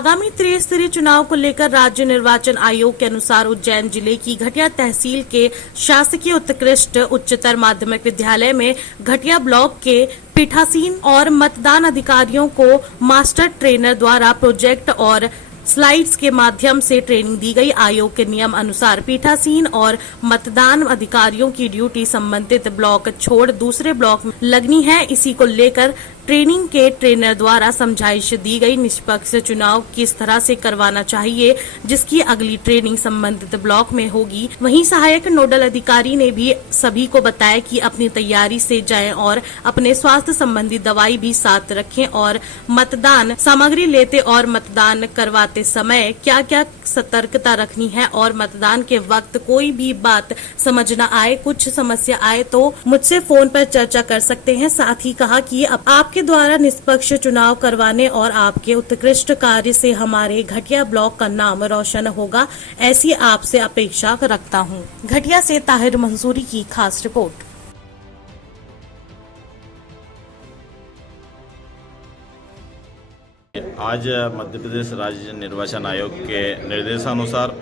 आगामी त्रिस्तरीय चुनाव को लेकर राज्य निर्वाचन आयोग के अनुसार उज्जैन जिले की घटिया तहसील के शासकीय उत्कृष्ट उच्चतर माध्यमिक विद्यालय में घटिया ब्लॉक के पीठासीन और मतदान अधिकारियों को मास्टर ट्रेनर द्वारा प्रोजेक्ट और स्लाइड्स के माध्यम से ट्रेनिंग दी गई। आयोग के नियम अनुसार पीठासीन और मतदान अधिकारियों की ड्यूटी संबंधित ब्लॉक छोड़ दूसरे ब्लॉक में लगनी है। इसी को लेकर ट्रेनिंग के ट्रेनर द्वारा समझाइश दी गई। निष्पक्ष चुनाव किस तरह से करवाना चाहिए, जिसकी अगली ट्रेनिंग संबंधित ब्लॉक में होगी। वहीं सहायक नोडल अधिकारी ने भी सभी को बताया कि अपनी तैयारी से जाएं और अपने स्वास्थ्य संबंधी दवाई भी साथ रखें और मतदान सामग्री लेते और मतदान करवाते समय क्या क्या सतर्कता रखनी है और मतदान के वक्त कोई भी बात समझ न आए, कुछ समस्या आए तो मुझसे फोन पर चर्चा कर सकते हैं। साथ ही कहा कि अब आपके द्वारा निष्पक्ष चुनाव करवाने और आपके उत्कृष्ट कार्य से हमारे घटिया ब्लॉक का नाम रोशन होगा, ऐसी आपसे अपेक्षा रखता हूं। घटिया से ताहिर मंसूरी की खास रिपोर्ट। आज मध्य प्रदेश राज्य निर्वाचन आयोग के निर्देशानुसार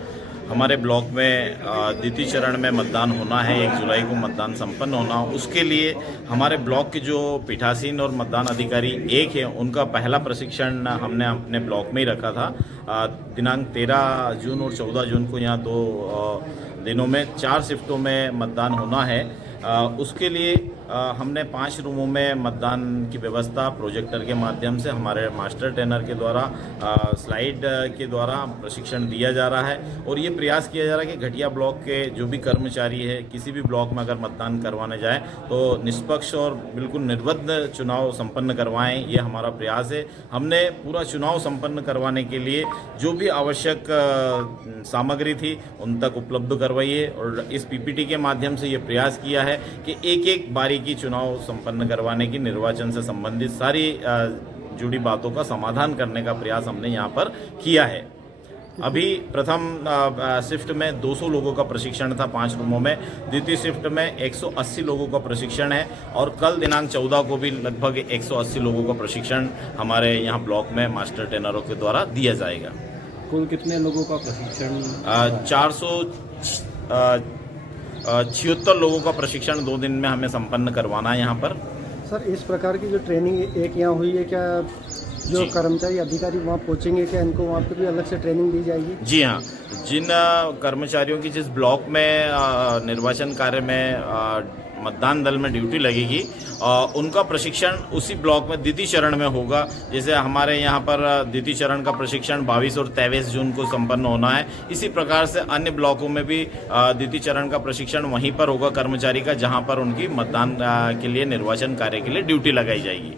हमारे ब्लॉक में द्वितीय चरण में मतदान होना है। 1 जुलाई को मतदान संपन्न होना। उसके लिए हमारे ब्लॉक के जो पीठासीन और मतदान अधिकारी 1 है, उनका पहला प्रशिक्षण हमने अपने ब्लॉक में ही रखा था। दिनांक 13 जून और 14 जून को यहाँ 2 दिनों में 4 शिफ्टों में मतदान होना है। उसके लिए हमने 5 रूमों में मतदान की व्यवस्था प्रोजेक्टर के माध्यम से हमारे मास्टर ट्रेनर के द्वारा स्लाइड के द्वारा प्रशिक्षण दिया जा रहा है। और ये प्रयास किया जा रहा है कि घटिया ब्लॉक के जो भी कर्मचारी है, किसी भी ब्लॉक में अगर मतदान करवाने जाए तो निष्पक्ष और बिल्कुल निर्विघ्न चुनाव संपन्न करवाएं, ये हमारा प्रयास है। हमने पूरा चुनाव संपन्न करवाने के लिए जो भी आवश्यक सामग्री थी उन तक उपलब्ध करवाई है और इस पीपीटी के माध्यम से ये प्रयास किया है कि एक बारी की चुनाव संपन्न करवाने की निर्वाचन से संबंधित सारी जुड़ी बातों का समाधान करने का प्रयास हमने यहाँ पर किया है। अभी प्रथम शिफ्ट में 200 लोगों का प्रशिक्षण था 5 रूमों में। द्वितीय शिफ्ट में 180 लोगों का प्रशिक्षण है और कल दिनांक 14 को भी लगभग 180 लोगों का प्रशिक्षण हमारे यहाँ ब्लॉक में मास्टर ट्रेनरों के द्वारा दिया जाएगा। कुल कितने लोगों का प्रशिक्षण? 476 लोगों का प्रशिक्षण 2 दिन में हमें संपन्न करवाना है यहाँ पर। सर, इस प्रकार की जो ट्रेनिंग एक यहाँ हुई है, क्या जो कर्मचारी अधिकारी वहाँ पहुँचेंगे, क्या इनको वहाँ पे भी अलग से ट्रेनिंग दी जाएगी? जी हाँ, जिन कर्मचारियों की जिस ब्लॉक में निर्वाचन कार्य में मतदान दल में ड्यूटी लगेगी उनका प्रशिक्षण उसी ब्लॉक में द्वितीय चरण में होगा। जैसे हमारे यहाँ पर द्वितीय चरण का प्रशिक्षण 22 और 23 जून को संपन्न होना है, इसी प्रकार से अन्य ब्लॉकों में भी द्वितीय चरण का प्रशिक्षण वहीं पर होगा कर्मचारी का, जहाँ पर उनकी मतदान के लिए निर्वाचन कार्य के लिए ड्यूटी लगाई जाएगी।